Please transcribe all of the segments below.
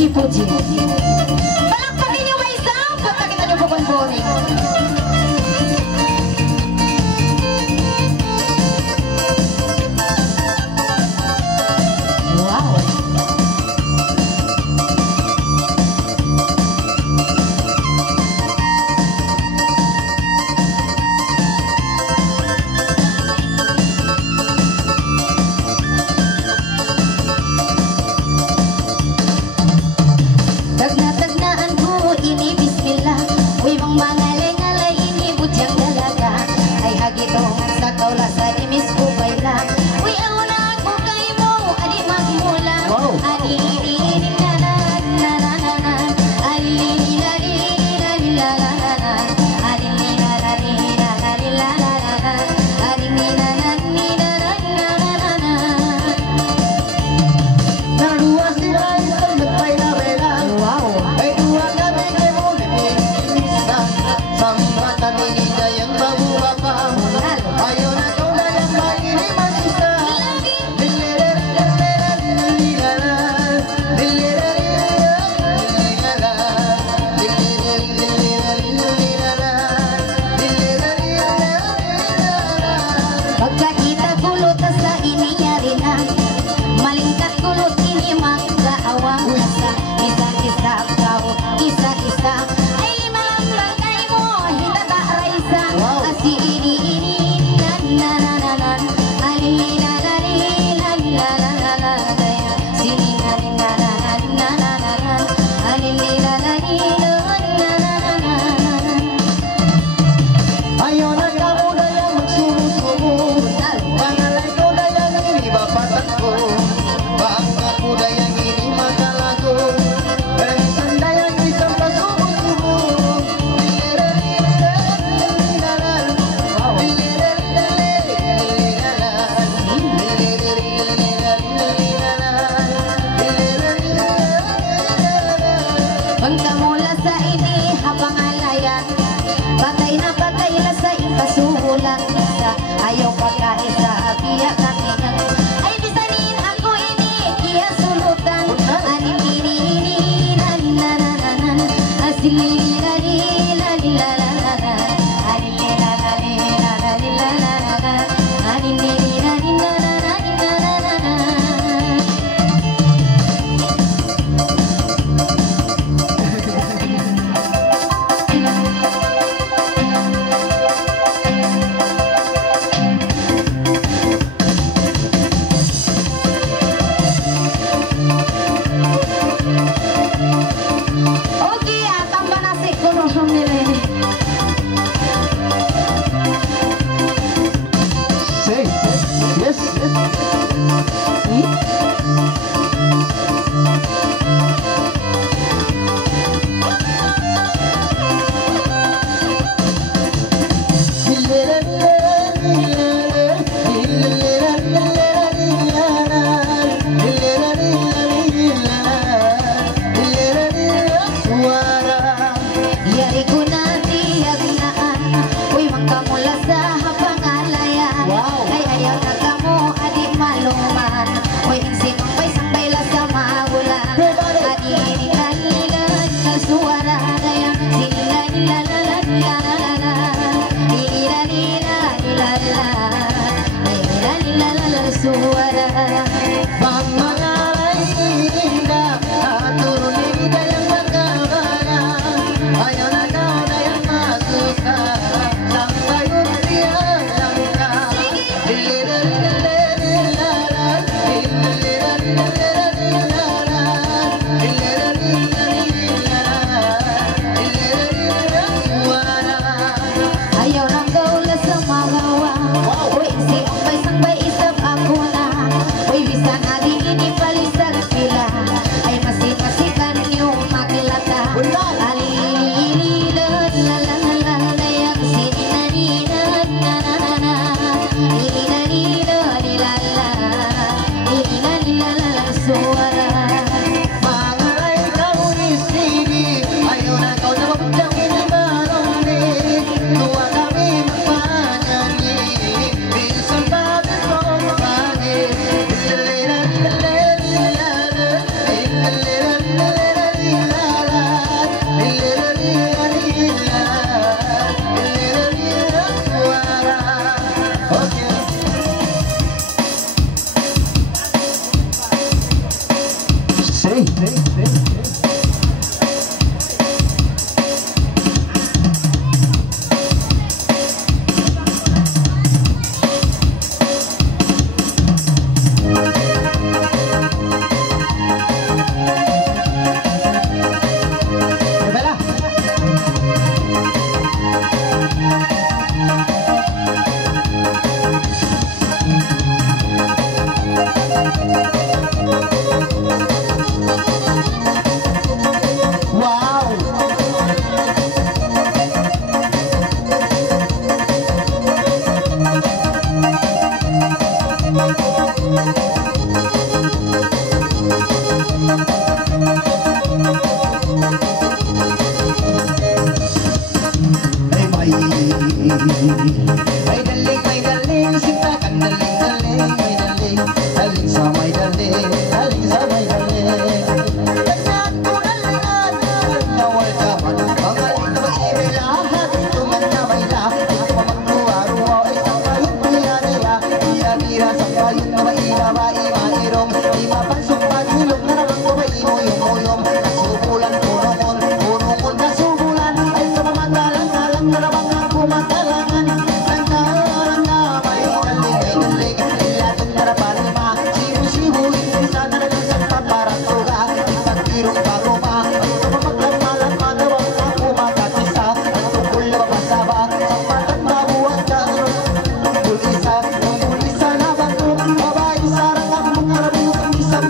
terpuji-puji. Palakpakin niyo may isang pagkakita niyo po kung boring.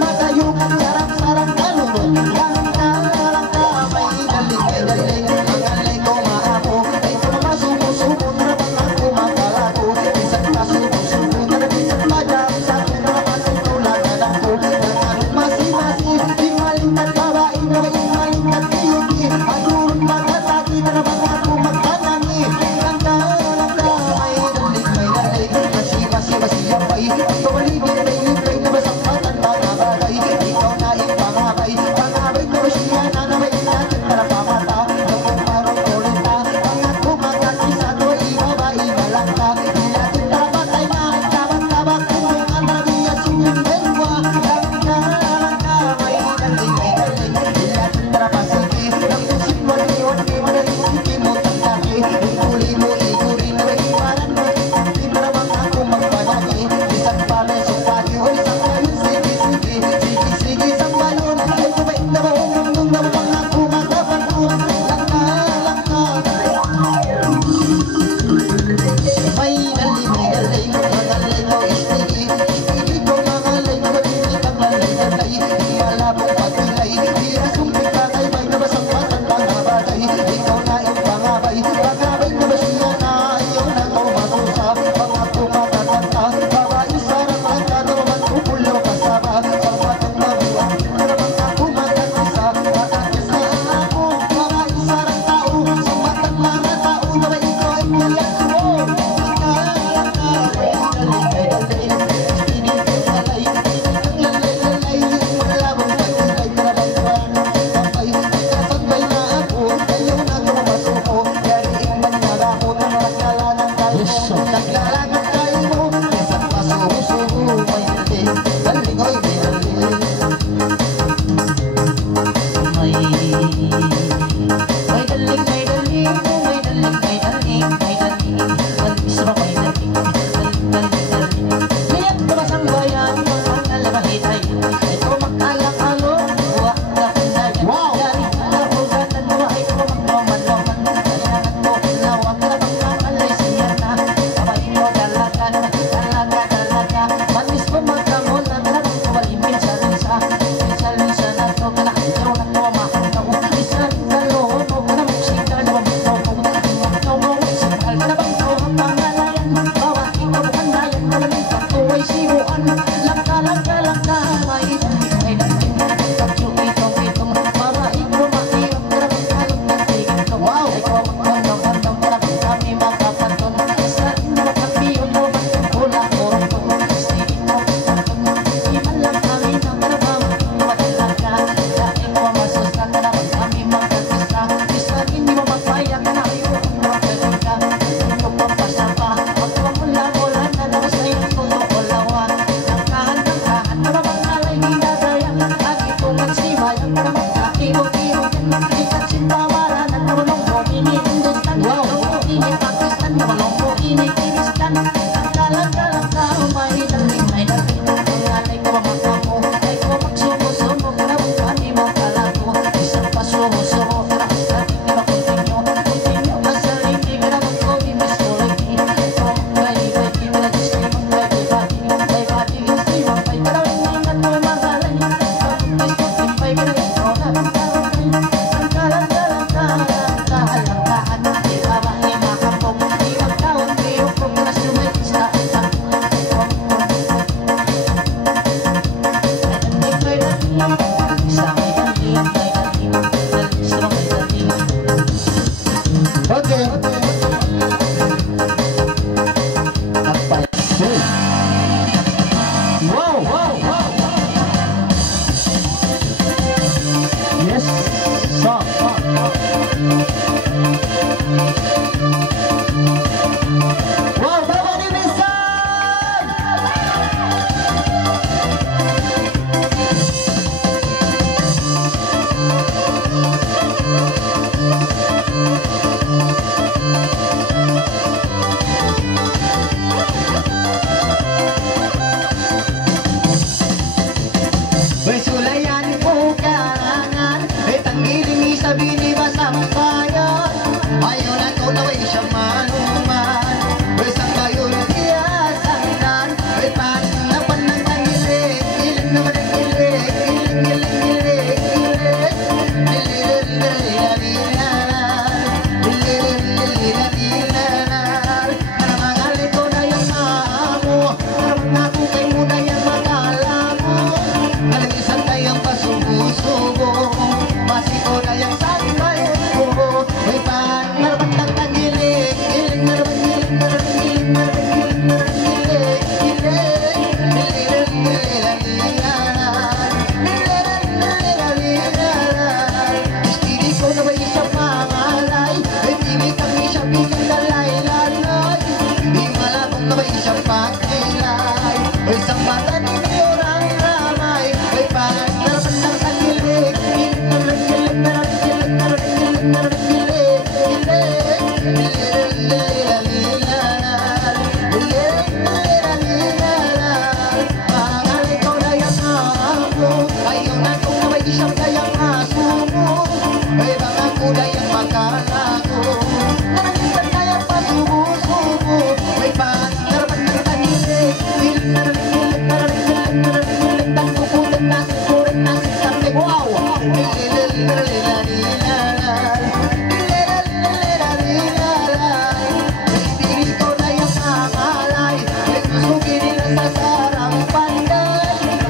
Matayo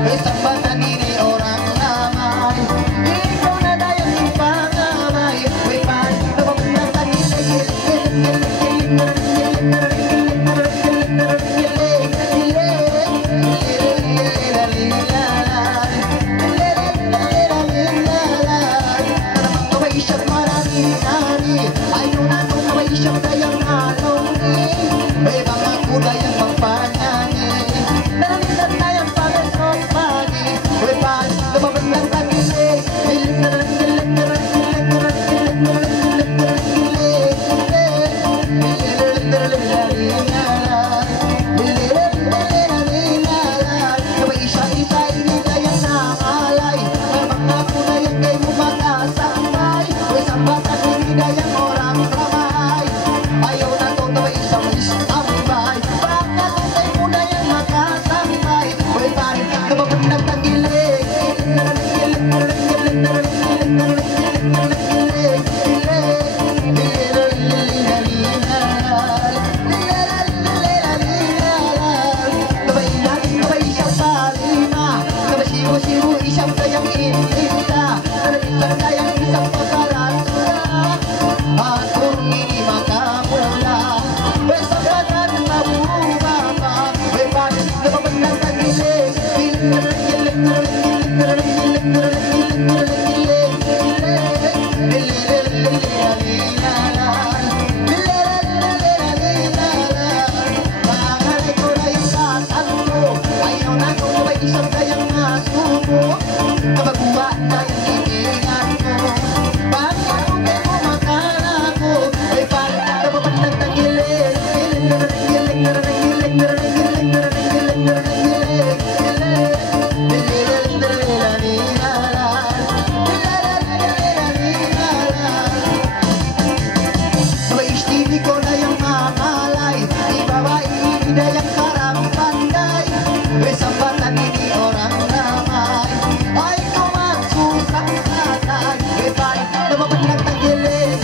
sambatan ini orang ramai. Ikaw na dayang ipangabay, pan lumabang tagilay. Ayaw na nung naway siyang dayang alawin. May mga kudayang magpanyanyi. Nalamitan tayong pag-asok pagi. May pan, lumabang ng tagilig. Naway isa-isa ini dayang nakalay. May mga kudayang kay mumakasambay. May sambatan ini dayang orang ramai. Ayaw na to naway isang istambay. Baka tutay muna yang makasambay. May parin lumabang ng tagilig. Naway laging naway isang palima. Naway siwo-siwo isang dayang intinda. Naway isang dayang isang pagkaransura. At kung hindi makamula, may sambatan na bumaba. May parin lumabang ng tagilig. Mahalay ko na yung satan ko. Ayaw na kung naway isang dayang nasubo. Kabaguwa na yung itingan ko. Bakit kung di mo makala ko? May parin lumabang ng tagilig. Sabay istili ko na yung mamalay. Ibabay na yung karang-panday. May sambatan ini orang ramai. Ay kumagsusang tatay. May parin lumabang ng tagilig.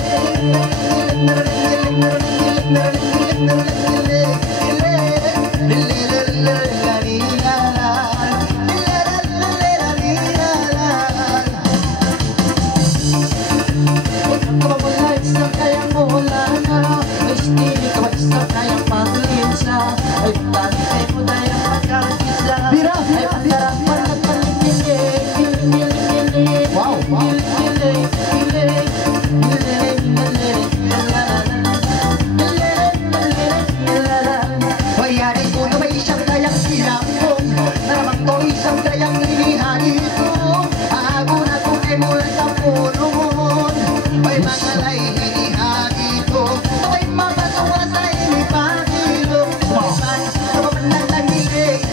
Bayarin ko na may isang dayang silambong. Naramang ko isang dayang inihanito. Ago na ko kay mula sa pulungon. May mga lay hinihagito. May mga tuwa sa inipagilo. Sumasan sa pamanang tagilig.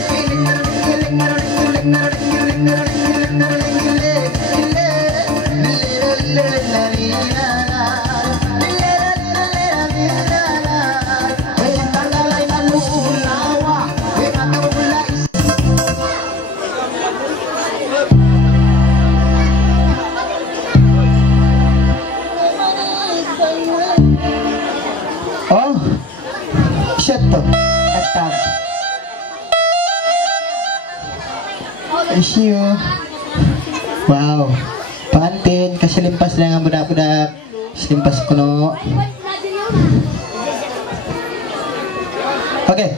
Oh, shit to. Attack. Issue. Wow. Pantin, kasi limpas lang ang budak-budak. Limpas ko no. Okay.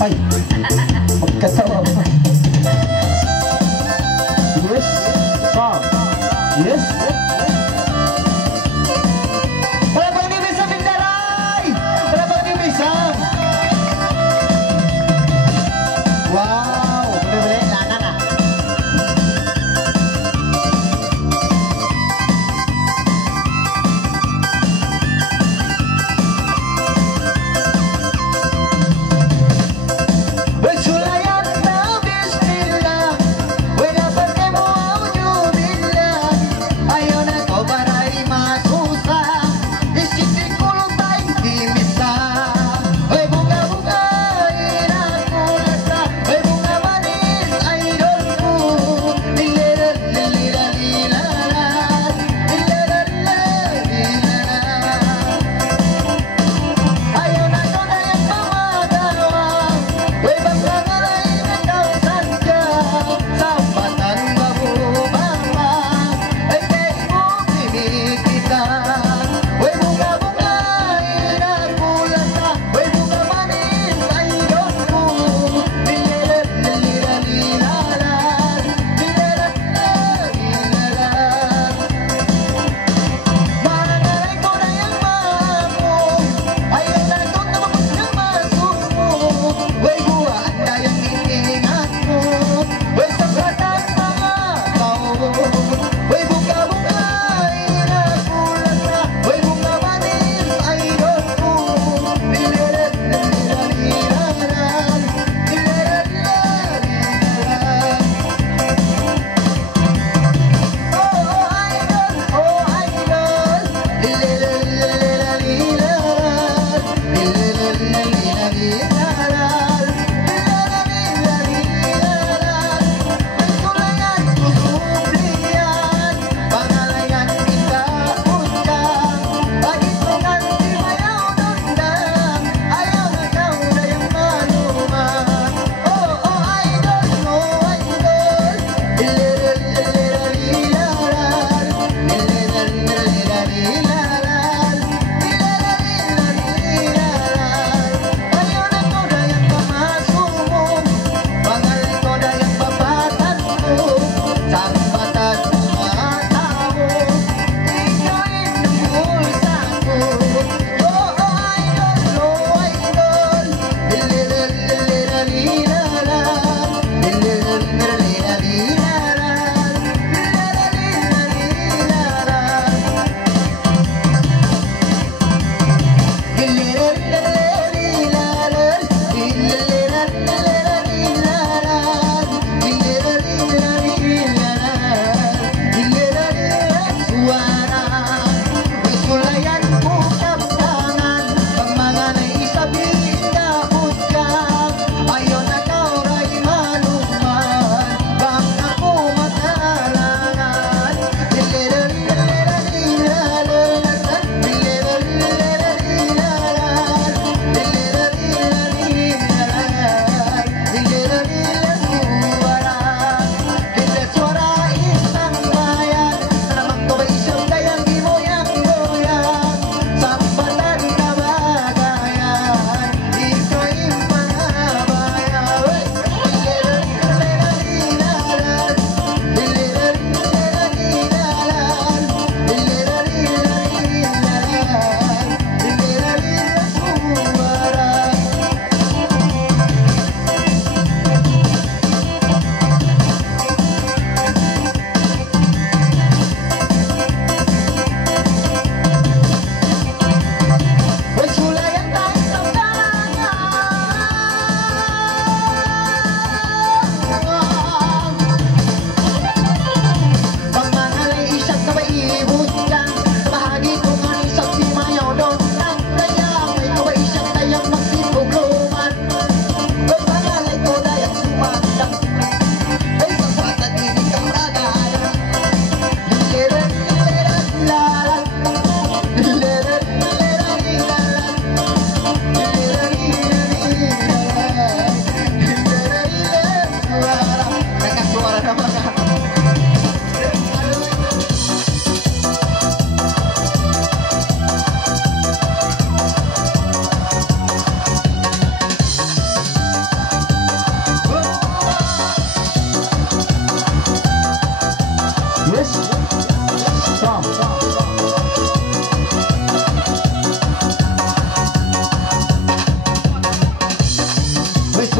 Ay, magkatawa mo. Yes, Sam. Yes. Wala pang ni Bisa Pindaray! Wala pang ni Bisa! Wow! Boleh-boleh, lana na.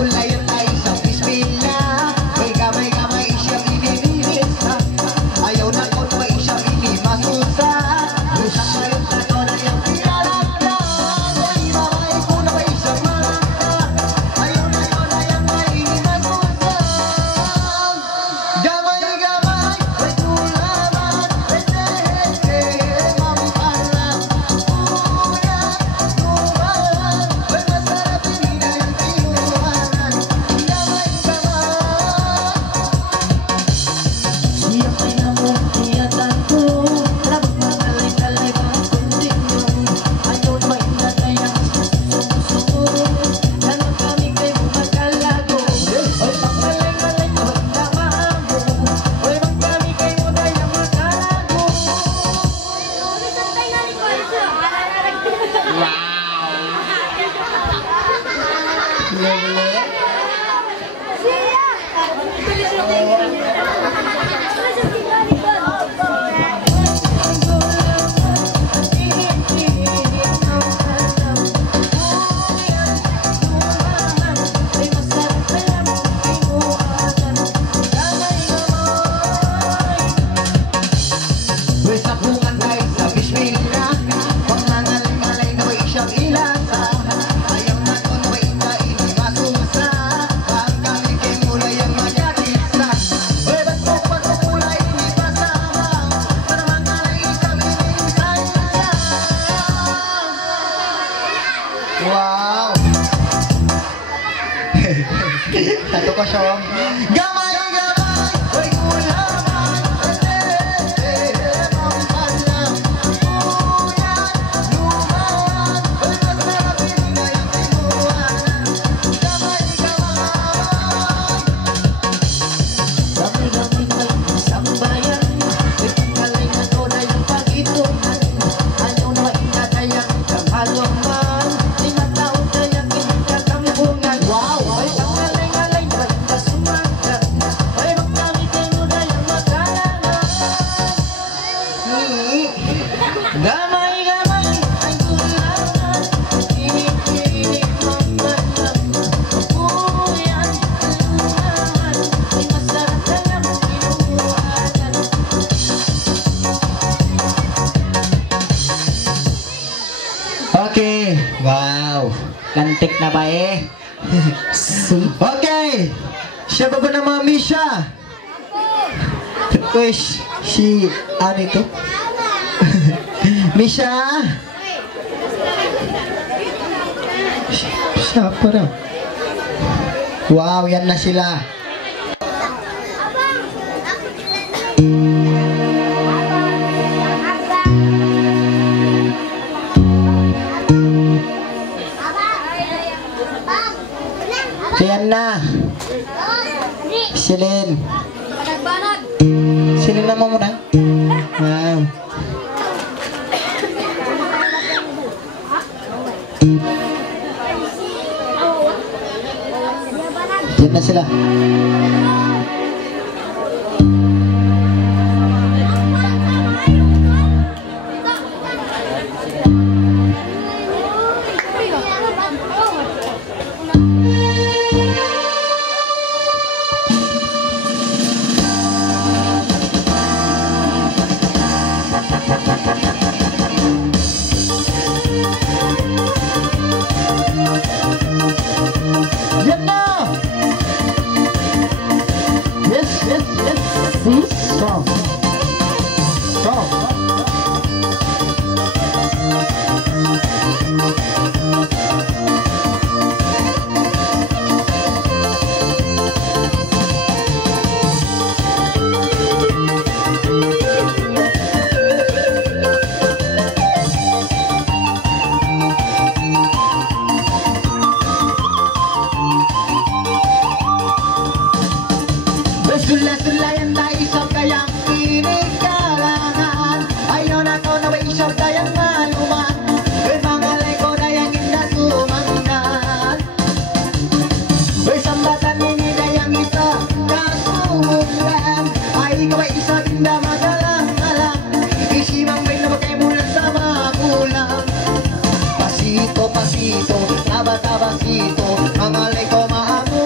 sulayan tayo sa bismillah. May gamay-gamay siyang ininisa. Ayaw na ko na may siyang inimasusa. Usap ngayon na ko na yung pinalakda. Ay mamay ko na may siyang malakda. Ayaw na ko na yung may inimasusa. Gamay-gamay, may tulaman, may tehe-tehe, mampalang. Uyan, tumalan, may masarap hindi na yung tinuhanan. Gamay-gamay. Siya may namumiyatan ko. Labang magalay-galay mga kunting yun. Ayaw na mainatayang sumusunod. Ganon kami kay magkalago. Oy, pangmalay-malay mo, damamo. Oy, wag kami kay mudayang magkalago. Lele. Sapungan tayo sa bismillah. Huwag mangalay-malay na may siyang ilasa. Ayaw na ko na may kainin masusa. Ang kami kay mulay ang magyatisa. Uy, ba't mo pa sa mulay hindi pasama? Para mangalay isang inisaya. Wow! Tato ko siya. Gamay-gamay, uy kulaman, tehe-tehe, mampalang. Uyan, lumawan, uy masarap hindi na yung tinuhanan. Gamay-gamay. Gamay-gamay may isang bayan. Uy pangkalay na to na yung pag-ipunan. Ayaw na mainatayang kamalungan. Tinatawag kayang kinagkakampungan. Wow! Uy pangkalay-ngalay na yung kasumagan. Uy magkami kayo na yung magkalangan. Gamay-gamay ay kulaman. Tinik-tinik mampalang. Uyan, lumawan. Ay masarap na lang tinuhanan. Okay. Wow. Kantik na ba eh? Okay. Siya ba na mga Misha? Uy, ano ito? Misha? Siya pa raw. Wow, yan na sila. Yan na. Silin. Silin na mo muna. Wow. Yan na sila. Yan na! Yes, yes, yes. See? Strong. Strong. Sula-sulayan tayo sa kayang pinikalangan. Ayaw na ko na may isang kayang maluman. Uy, pangalay ko na yung indasumangan. Uy, sambatan ini na yung isa kasuhulan. Ay, ikaw ay isa din na magalang-galang. Isimang may nabagay mula sa magulang. Pasito, pasito, taba-tabasito, pangalay ko maamu.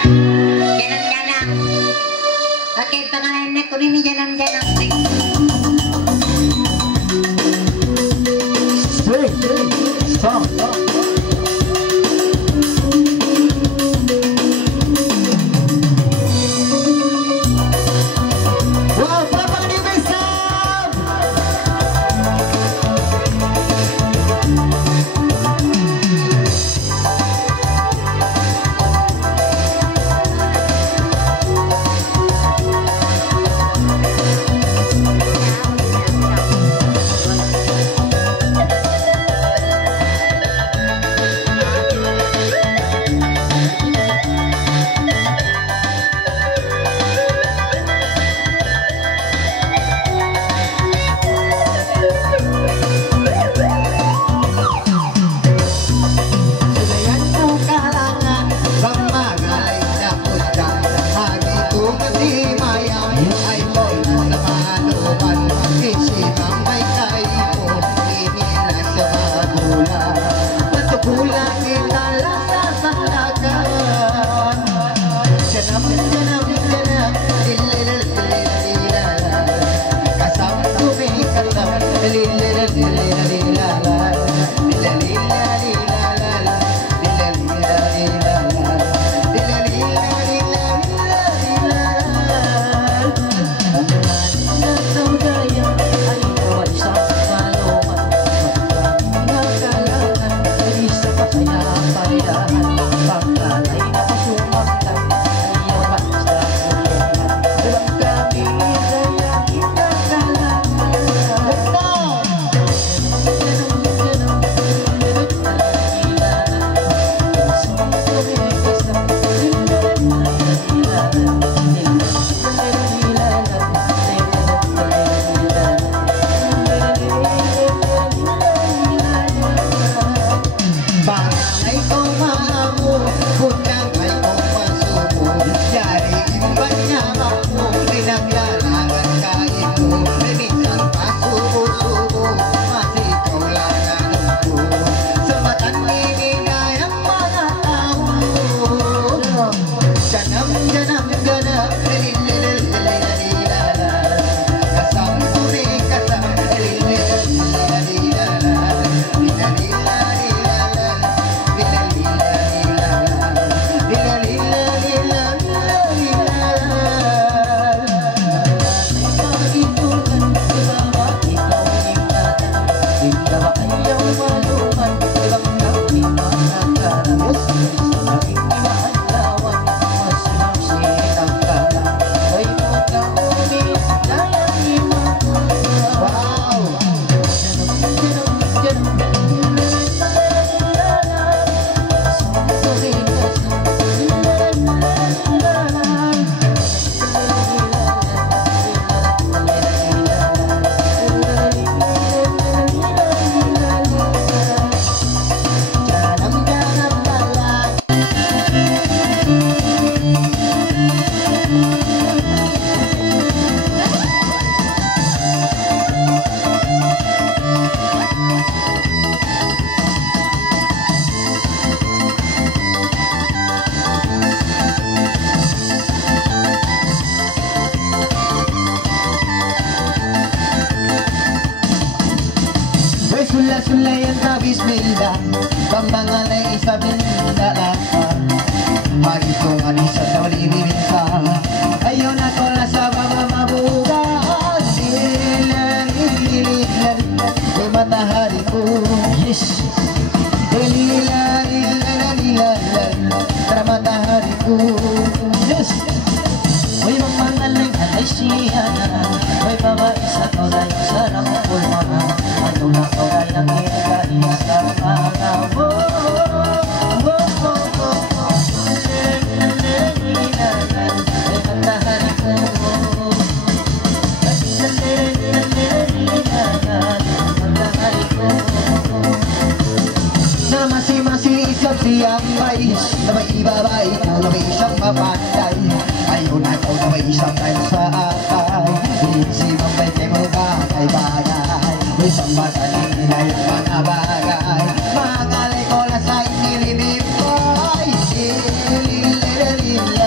Janang-janang. Oke, tengah nenek ko ini janang-janang. Stop. Wow, Papa di besar. Sulayan ka bismillah, pambangalay isa bindaan. Hari ko nga ni sa tawalibin ka, ayaw na ko na sa baba mabugas. Lilililililil, may matahari ko. Yes. Lililililililil, para matahari ko. Yes. May mamangalay alay siya, may babae sa tawalay sarang pulmana. Ano na tawalay ng kinain sa mga na masi-masi isang siyang mais na may ibabay ko na may isang mapantay. Ayaw na ko na may isang tayo sa atay. Iisimang may kay mo bagay-bagay. Isang bata nila yung mga bagay. Mangalay ko na sa inililipay. Ilililililil.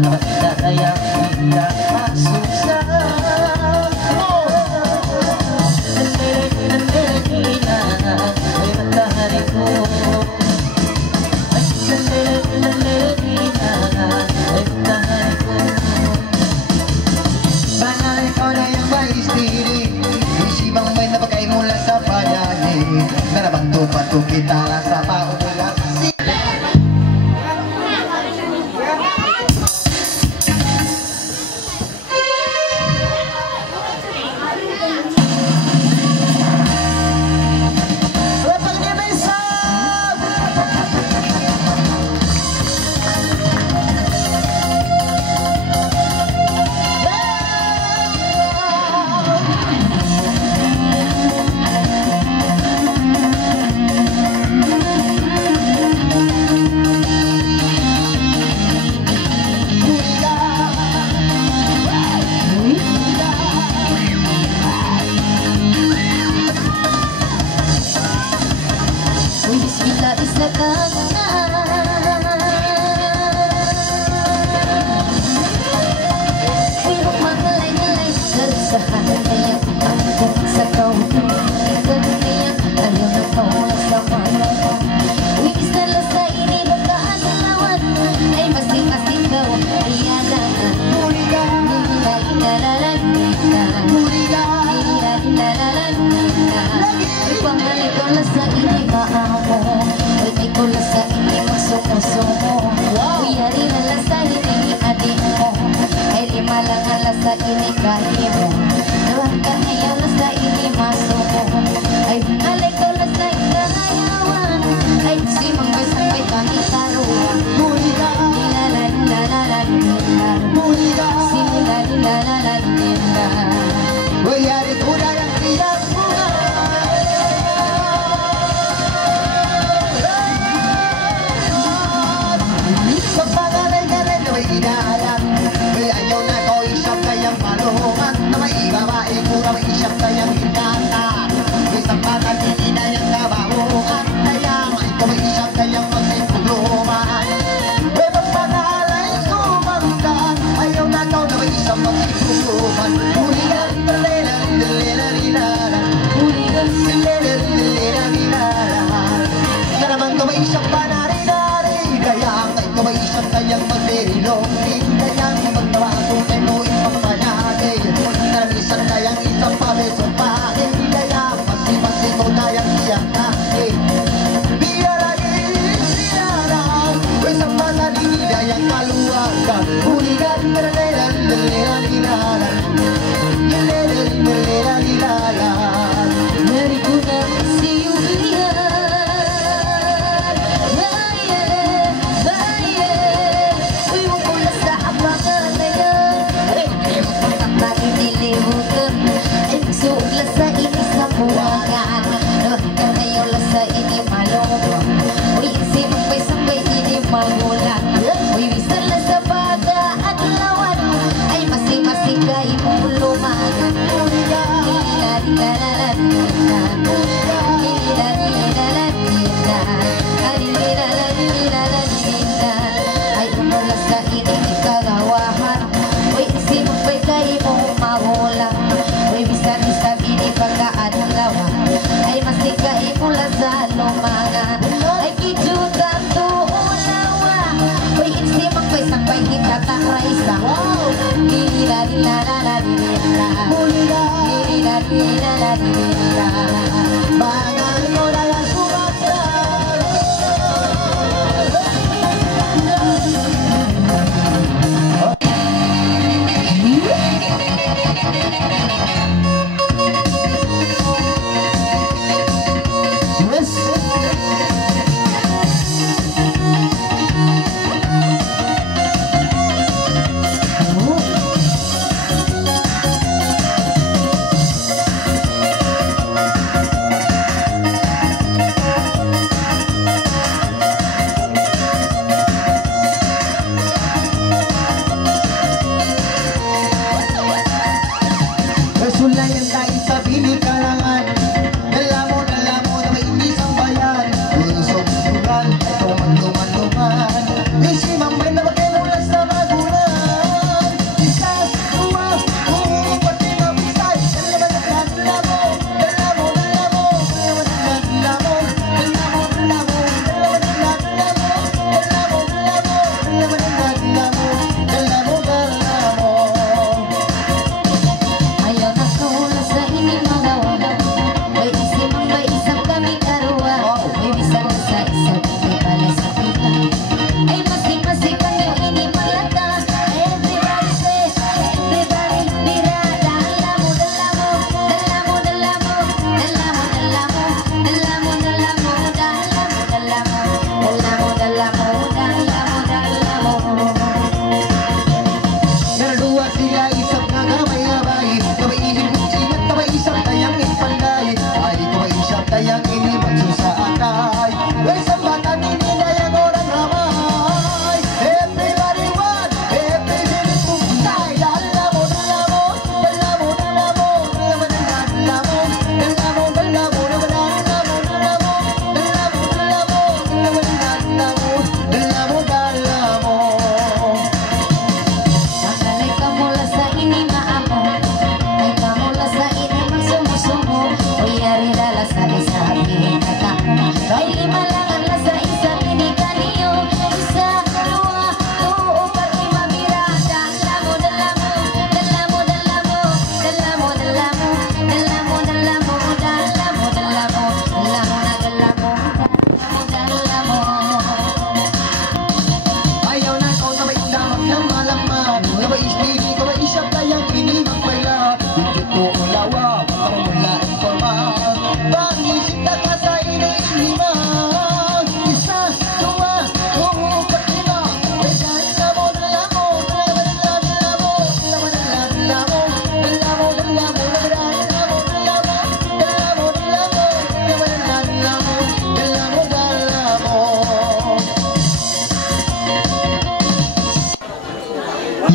banda yang tidak masuk bantu kita rasa paulan. Sa ini kahimu, doakan ayah sa ini masuk. Ay alay ko lang sa ikahayawan, ay simang may sampai kami taruhan. Mulika, nilalalalalalala, mulika, sinilalilalalala. Wayari ko na yung ilang bunga. Sa pangalay-galay na may inaalam, ayaw na ko isang kayang malungan na may babae ko na may isang kayang hinatan. May sampatan hindi na yung kabahuan, kaya ito may isang kayang magsipuluman. May pagpanalay sumangkan, ayaw na ko na may isang magsipuluman. Huligan, dalilalilalan, huligan, dalilalilalan. Kaya naman ko may isang panari-nari, kaya ito may isang kayang magdirilong. Kaya magtawa kung mo ipapalagay, karamisan kayang isang pabesong pakin. Kaya pasi-pasi ko kayang siyang kakin. Biya lagi, biya lang, isang panalig kayang kaluwagan. Huligan, dalililan, dalilalilalan, dalilalilalan. Dari ko na si Julian, bayan, bayan, uy mo ko na sa abangan na yan. Ay, magpapakta inilimutan, ay magsugla sa ini sa buwangan. Doon kayo lang sa ini malong, uy isimang may sambay ini magulang. Uy wisan lang sa baga at lawan, ay masing-masing kayo lumagan. Ay umula sa ini ikagawahan, uy isimang may kayo magulang. Uy bisa-bisa ini pagkaadlawan, ay masing kayo mula sa lumagan. Ay kijutan to ulawa, uy isimang may sampay kita takraisa. Bangal mo na lang Sumatra.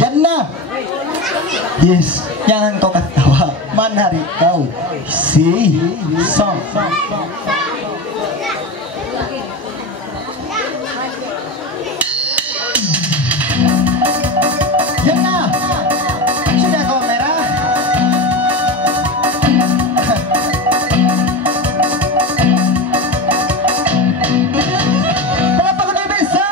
Yan na. Yes, jangan kau ketawa. Menarik kau. Si song. Yan na. Sudah kau merah. Berapa kau bisa?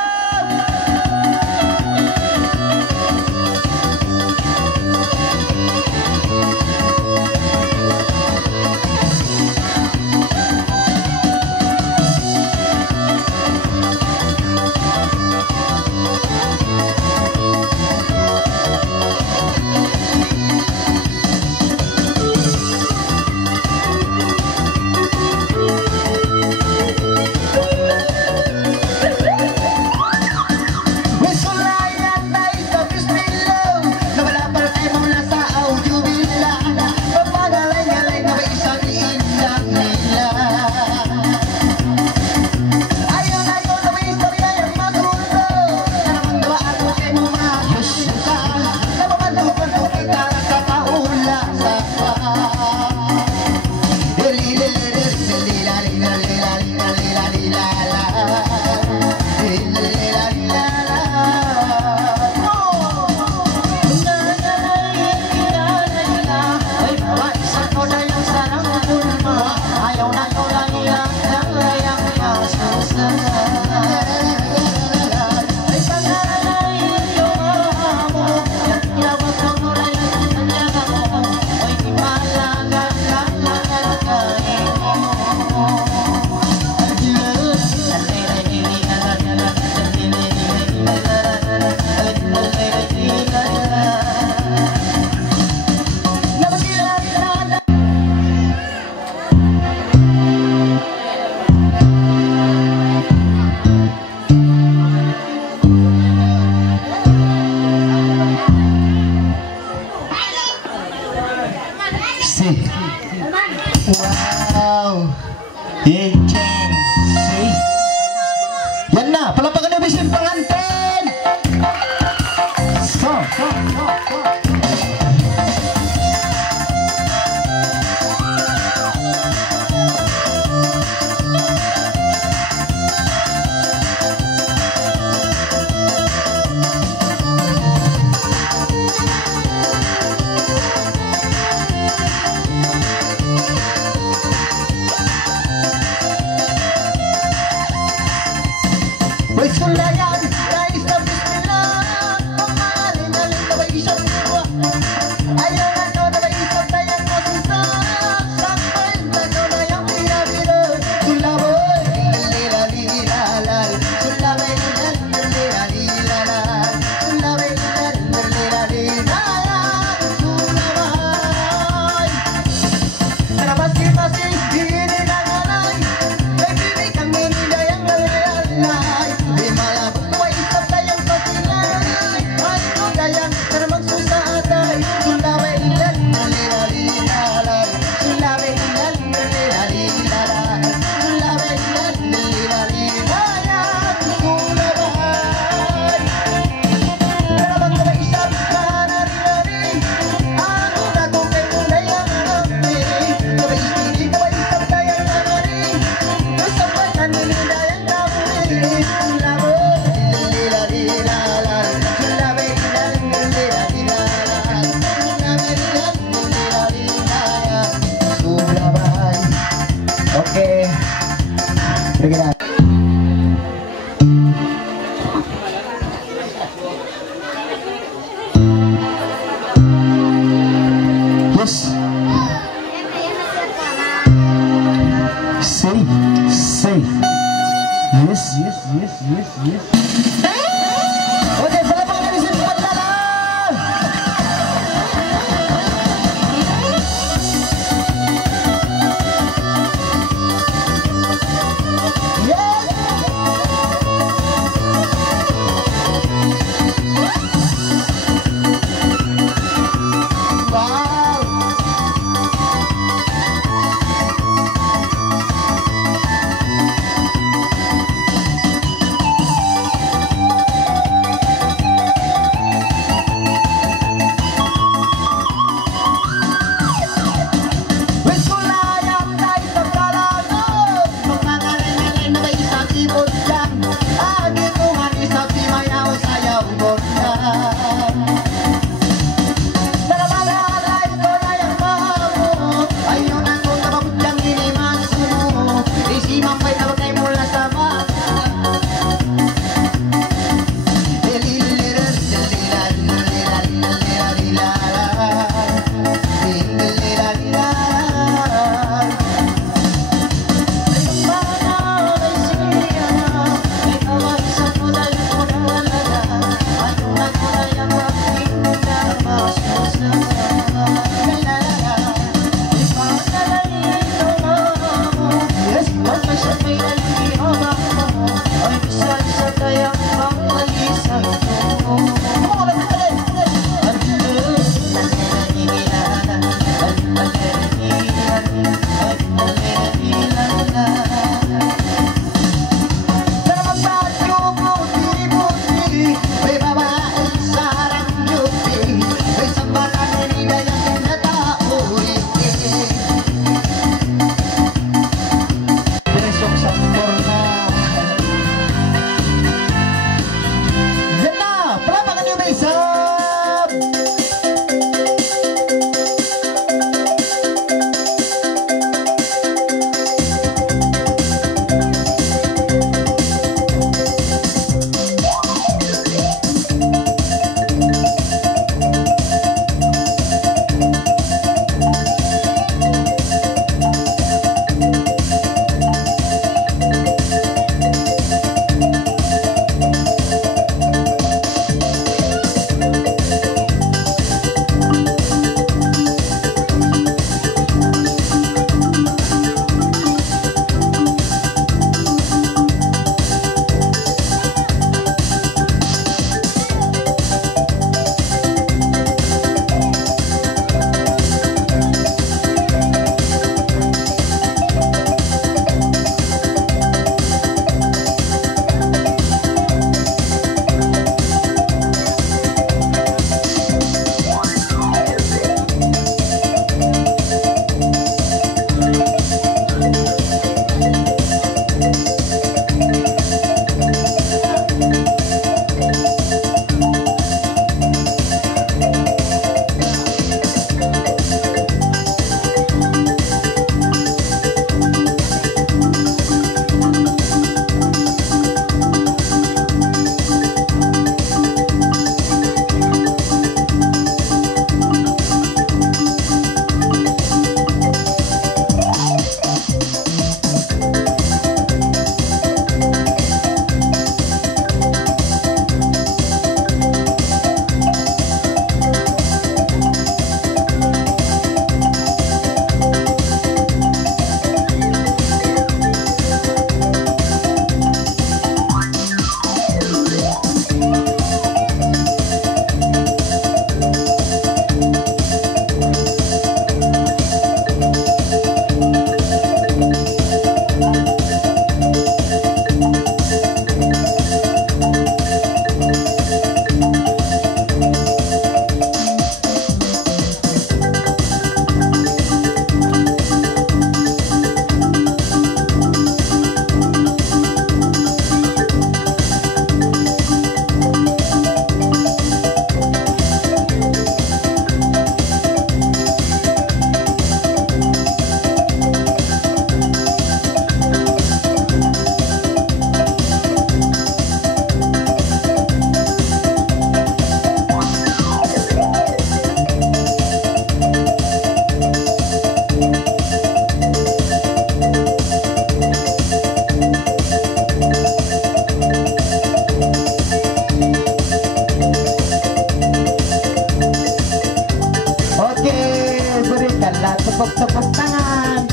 Tepuk tangan.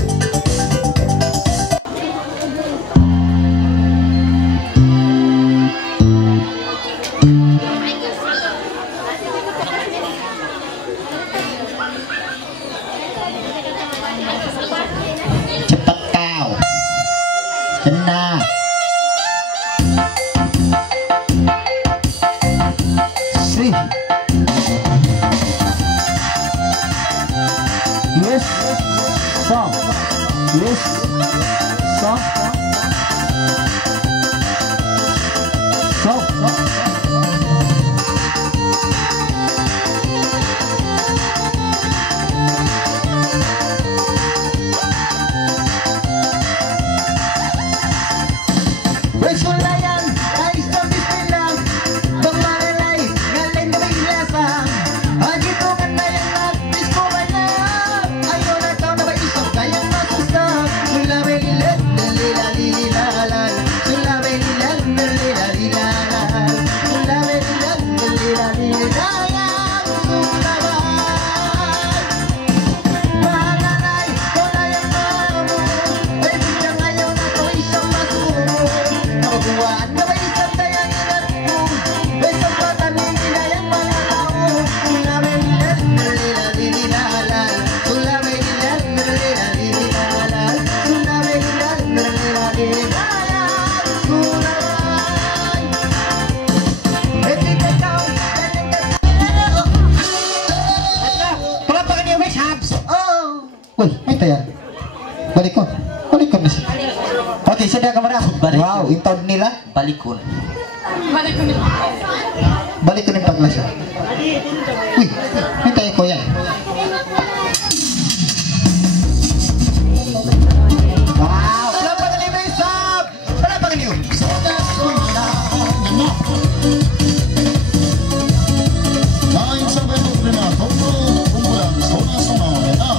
Cepat kau. Benar. Sih. Yes. Song. Yes. Song. Song. Sulayan, ay sa bismilang Pagmalalay, ngaling na may lasang Agitungan na yung nagpis ko malam Ayaw na tao na may isang kayang masusang Sulaway nilan, nalilalilalan Sulaway nilan, nalilalilalan Sulaway nilan, nalilalilalan Sulaway Mahalalay, wala yung mamo Ay biglang ayaw na to isang masumo Buwan na may isang dayanginan mo May sampatan nila yung mga tao Sulaway nila, nalilalilalan Sulaway nila, nalilalilalan Sulaway nila, nalilalilalan Sulaway Eti kakaw, ganyan kakaw Palapakan niyo may sabs Uy, may taya Balikon na siya Oke, sudah kamera. Wow, intod nila. Balikun. Balikun yung paglasa. Uy, hintay ko yan. Wow, palapakan niyo may sab. Palapakan niyo. Nain sampai berprima tunggu kumpulan sona-sona ya.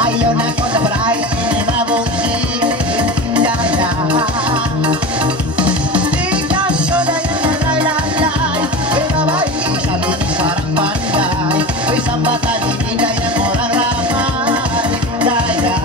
Ayaw na ko na baray, mabungki, daya. Ikan ko na yung lalay, babay, sabi ni sarang panday, sambatan ini daya orang ramai, daya.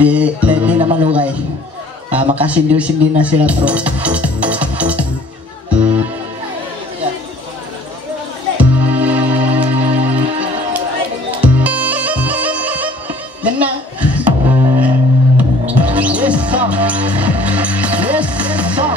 Di naman lugay. Makasindir-sindir na sila terus. Yan na. Yes, song. Yes, song.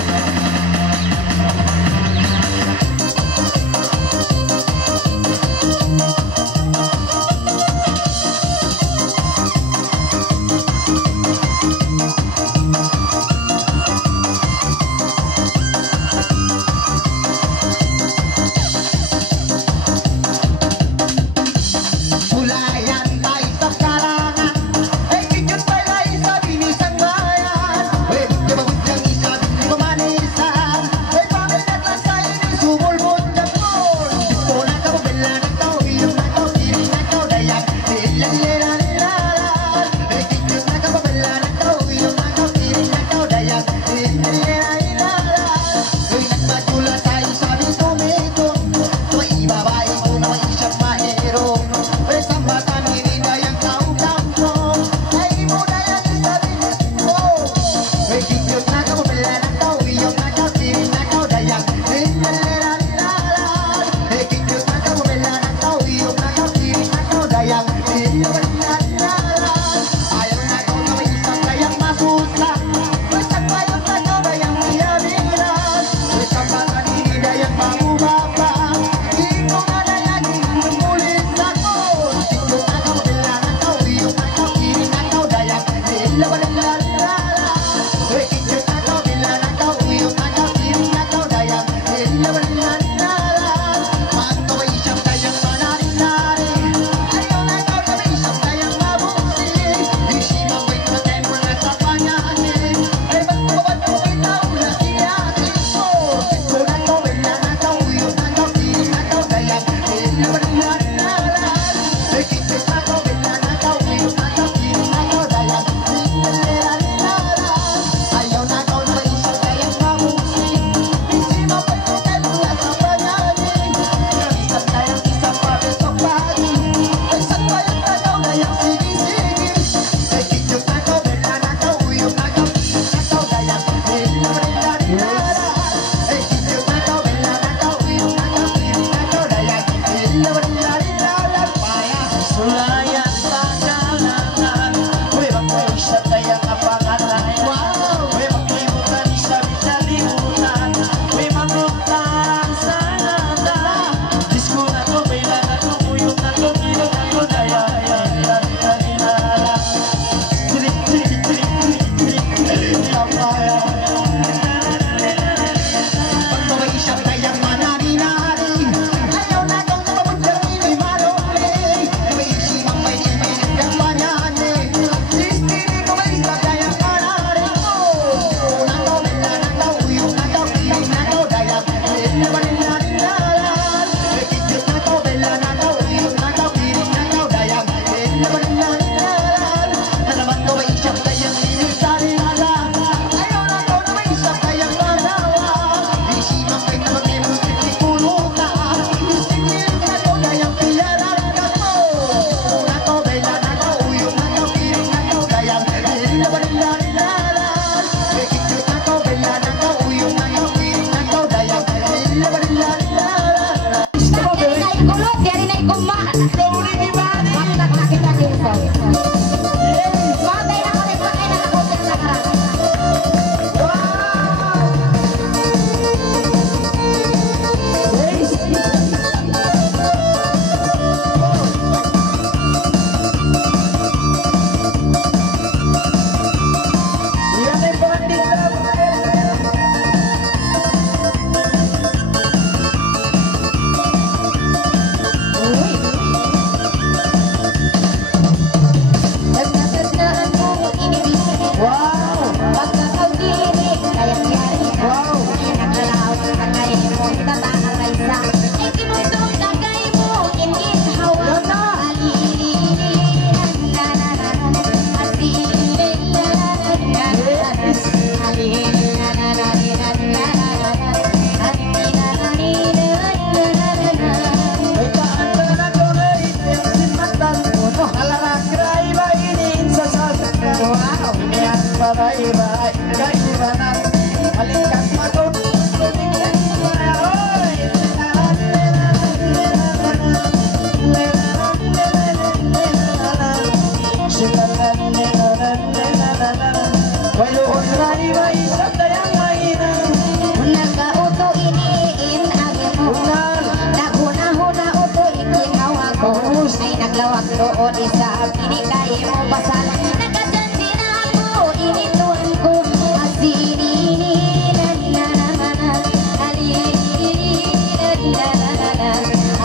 lawak doon isa pinikain mo pasal nakajanji na ako inituan ko asinini na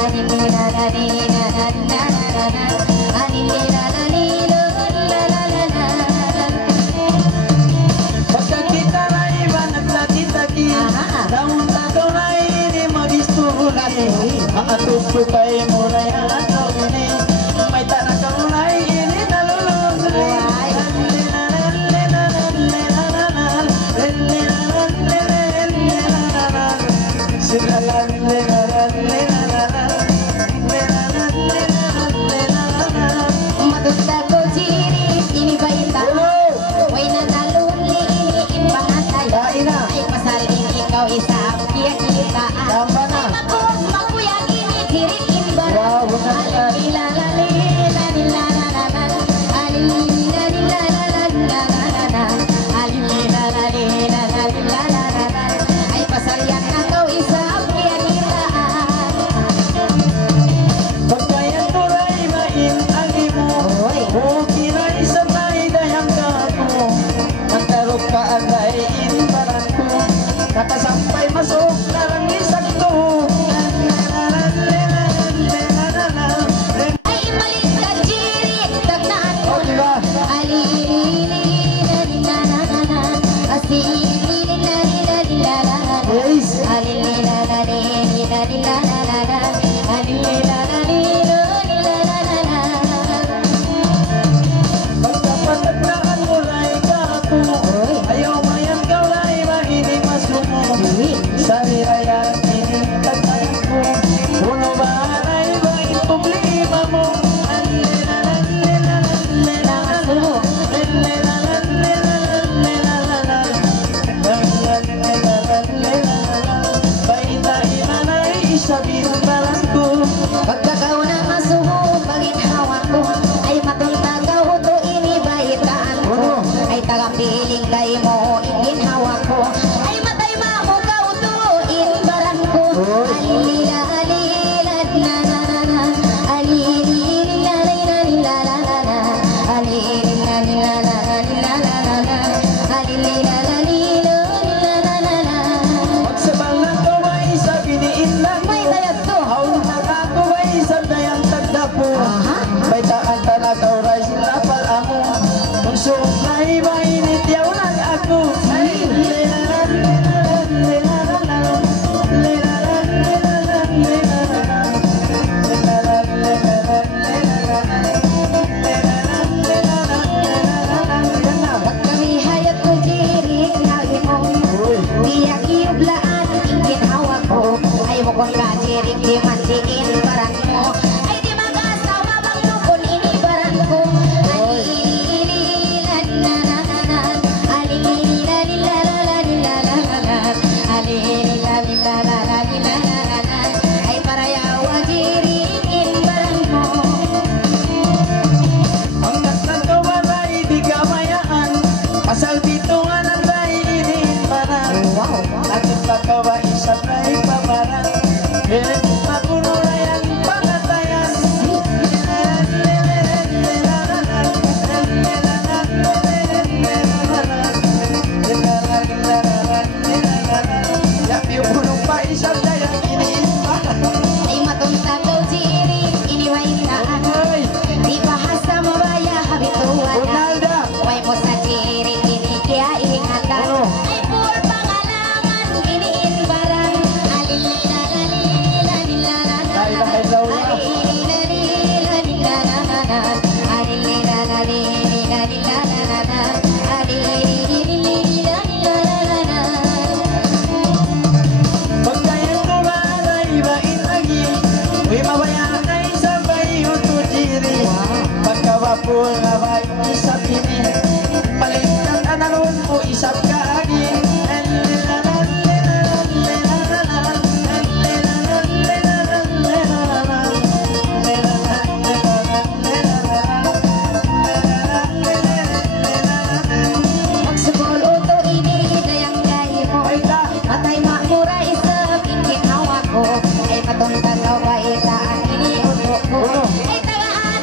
alini na Pagka kita na iba nagtati-tati Daun tataw na ini magisturi Mga tupo tayo muna yan at kauni May tanakaw na ini nalulungri Matunda ko ciri ini bayi tahu Way na nalunli ini imbangan tayo Ay pasal ini kau isap kia kita Tama na. Ay makuyak ini kirit imbar Ay pasal yang kau isap kia kita Pagkayan turay main ang imo Kinay sa may dayang kako Nagdarog ka agay inbaran ko Nakasampay masok na lang isak ko Ay malis ka ciri tagnaan mo diba? Yes. Pagkapatat na ang mulay kako Ayaw mayan ka ulay mahinig masumo Sa hirayang inintagtayan ko Puno ba ay ba yung problema mo Sabihin balang ko Pagkakaw na masuho, pagit hawak ko Ay matultagaw to ini baitaan ko Ay tagapiling kay mo, ingin hawak ko Ay matay mamugaw to, inbaran ko Alilila, alila, na na na na Alilila, alila, la la la la Alilila, alila, la la la la Alilila, alila, la la la la Magsabal na ko ay sa biniin lang May tayag to Haulog na ako ay sa dayang tagdapo May taan talakaw ray sila pala mo Kung suklay ba inityaw lang ako Pagkamihayat ko diri nawi mo Biyak iublaan ingin hawak ko Ay mukong kajirik di mandiin barang mo Ay di mag-asawa bang lukon ini barang ko Ay parayawa jirikin barang mo Ang nagtatawa ay di kamayaan Pasal dito nga ng ray iniinbaran Natin pagkawa isang ray pabaran Mapuno na yan pangatayan Yapi yung punong pa isang dayang iniinbaran Ay matuntagaw jiri iniway taan Di bahasa mabaya habituan Ronaldo Way mo sa jiri ini kaya ingatan Ay pur pangalangan iniin barang Alilila lalila nilala Ay, bakit daw na? Alilila nilala nilala Alilila lalila nilala Alilila nilala Pagkayan ko ba aray ba inagi Uy mabayan ay sabay uto jiri Pagkawapul na ba isap ini Palintan anaron mo isap kaagi Magsugol uto ini dayang gahi mo Matay makmura isap ingin hawak ko Ay patuntagaw ba itaan ini uto ko Ay tagaan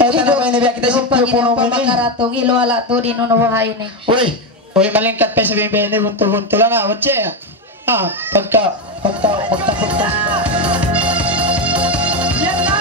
Ito na ba yung nabiyak kita si Puno mo ni? Pagkaratong iluwala to di nunubuhay ni. Uy, malingkat pa sa bibini, bunto-bunto lang ah, what's ya? Pagtapos. Yan na!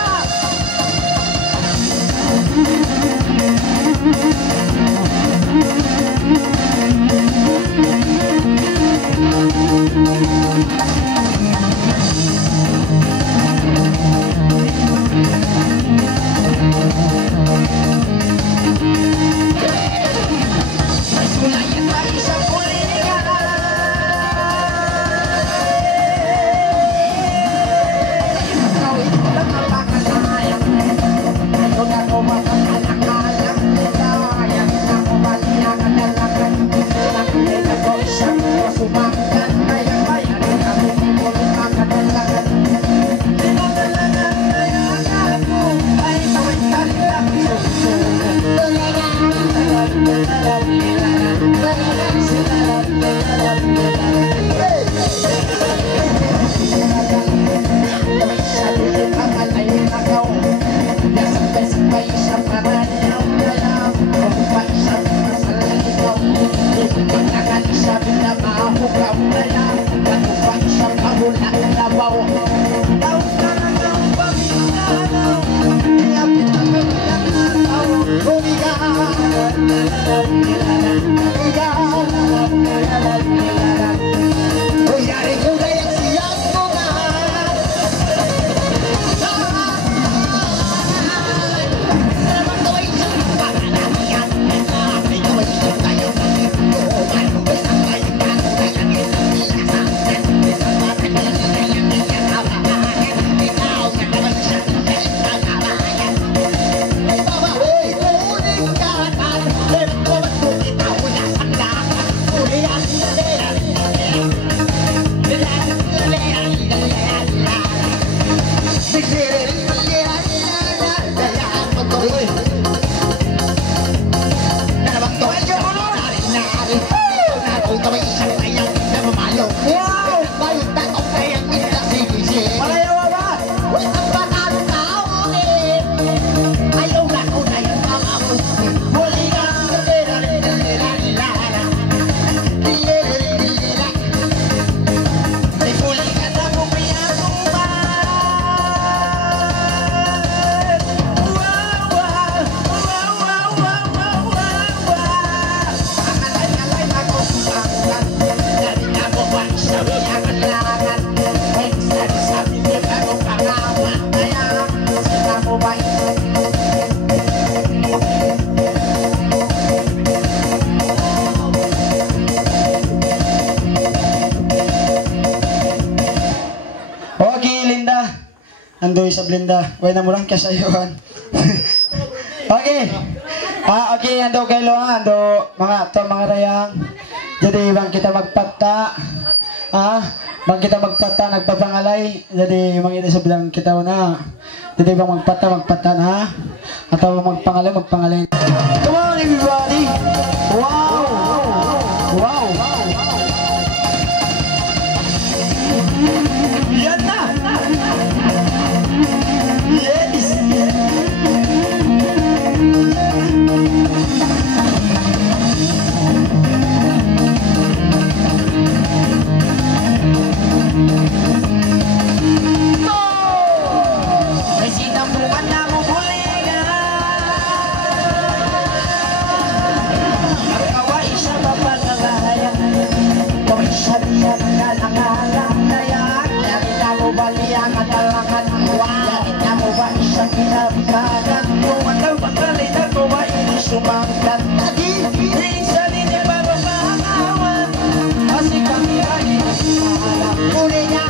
Andoy sa Blinda, way na murang kasayuhan. Okay. Okay, ando kay Loang, ando mga rayang. Jadi bang kita magpata. Bang kita magpata nagpapangalay. Jadi mangita sa bilang kita una. Jadi bang magpata na. Atau magpangalay. Come on everybody. Wow. Yan na. Yes. Sumangkat lagi bisa ini baru pengawan masih kami lagi mulinya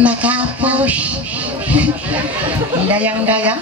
Nakapus. Dayang-dayang.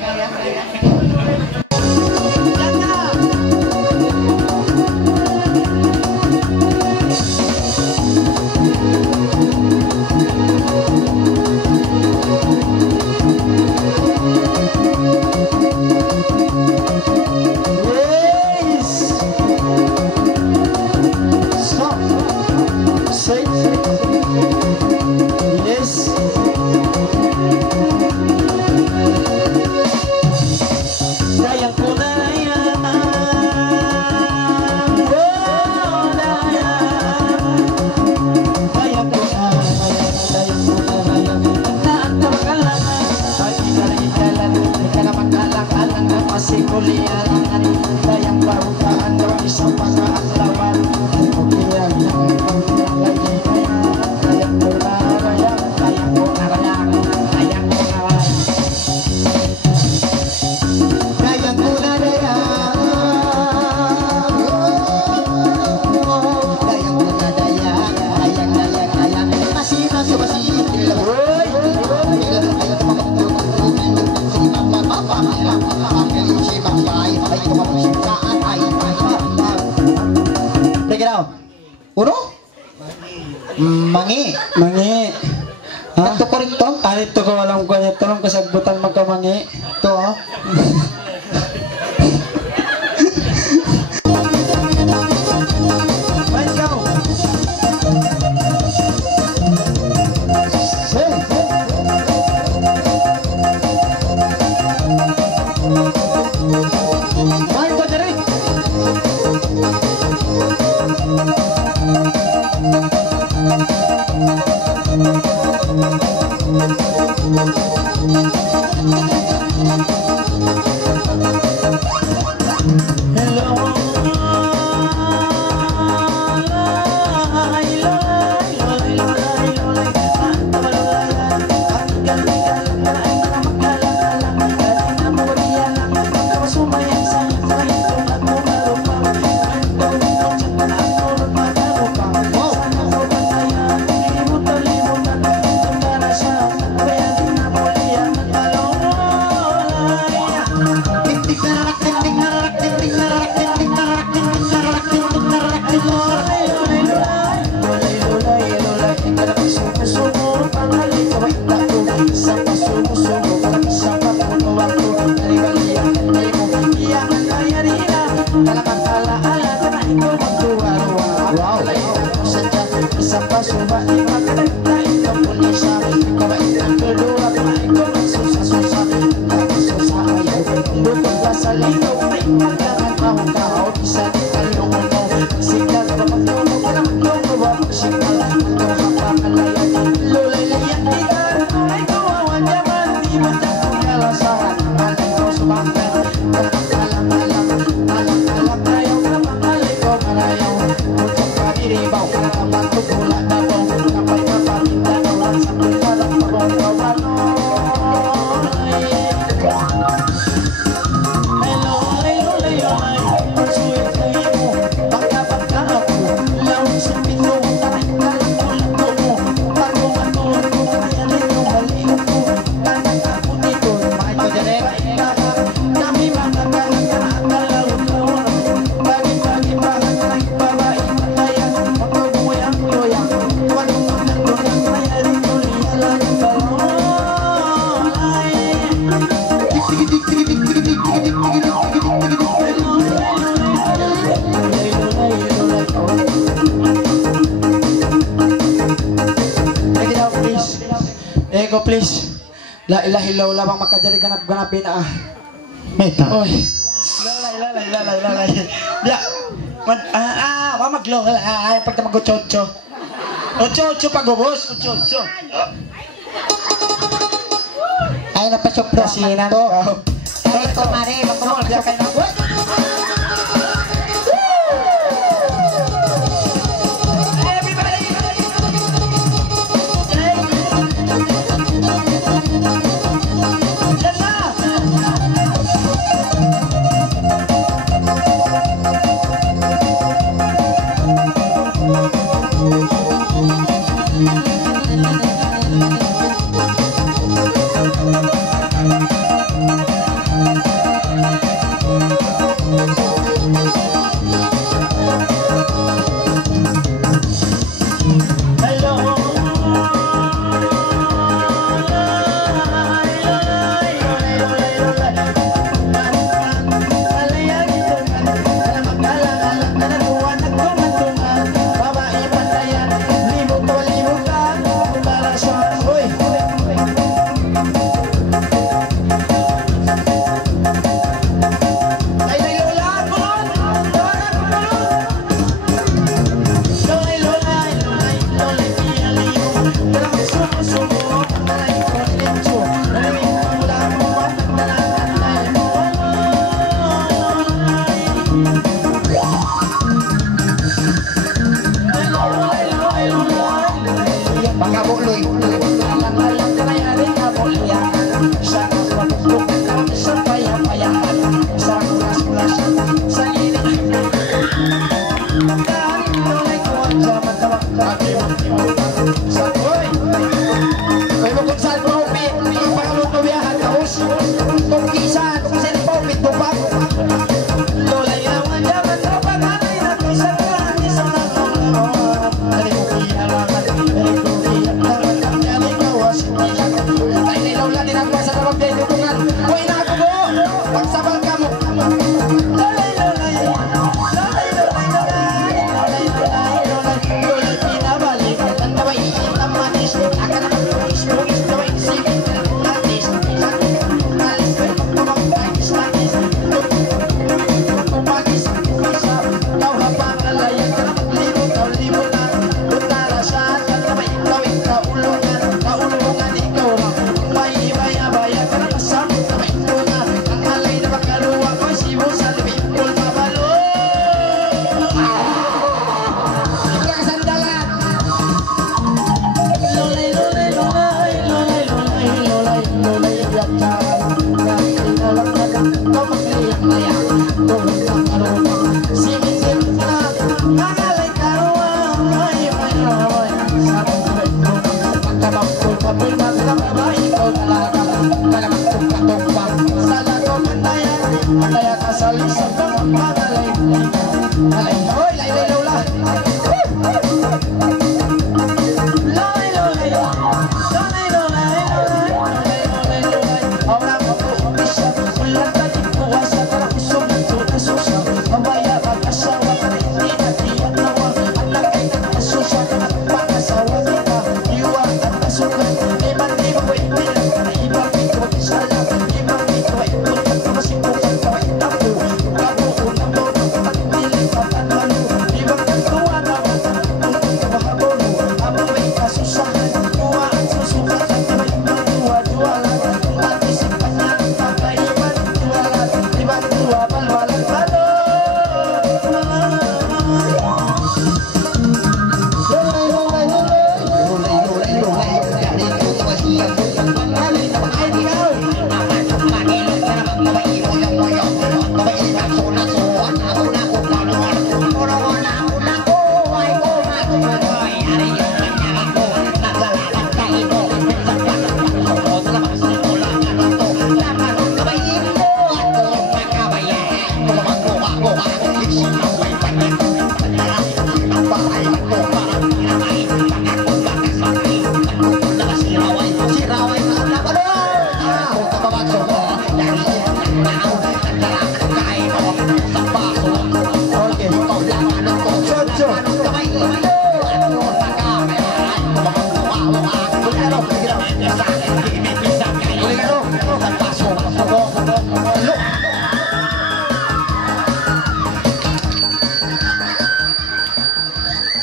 Uno? Mangi. Mangi. Ha? Ito ko rin to? Ito ko walang kanya. Tanong kasagbutan magkamangi. Ito oh. Let's go. Main ko dyan rin. ko please. La ilaha illallah bang makajari ganap-ganapin ah. Meta. Oy. Lola. Dia. Maglola ay pagta mag-ocho. Ocho pagubos, ocho. Ay napasuplo Kasinan to. ko. Ay kumare, magkumapasok kayo na.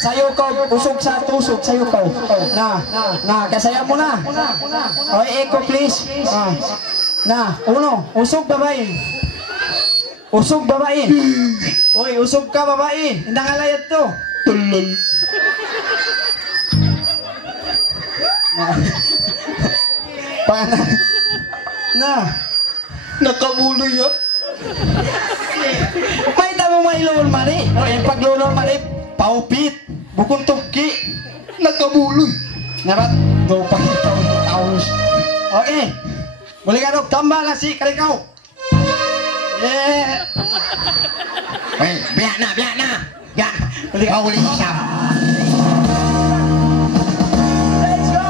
sayo ko, usog sa tusok, sayo ko. Kasaya mo na. Okay, echo please. Uno, usog babae. Usog babae. Uy, usog ka babae. Hindi nga layat to. Tulol. Nakamuloy ah. May tamo mailulol mani. O, yung paglulol mani, paupit, bukong tugki. Nakamuloy. Narat, do pakitaw ni taos. Okay. Muli ka dog, tamba na si Karikaw. Yeah. Biyak na. Biyak. Muli ka. Uli siya. Let's go.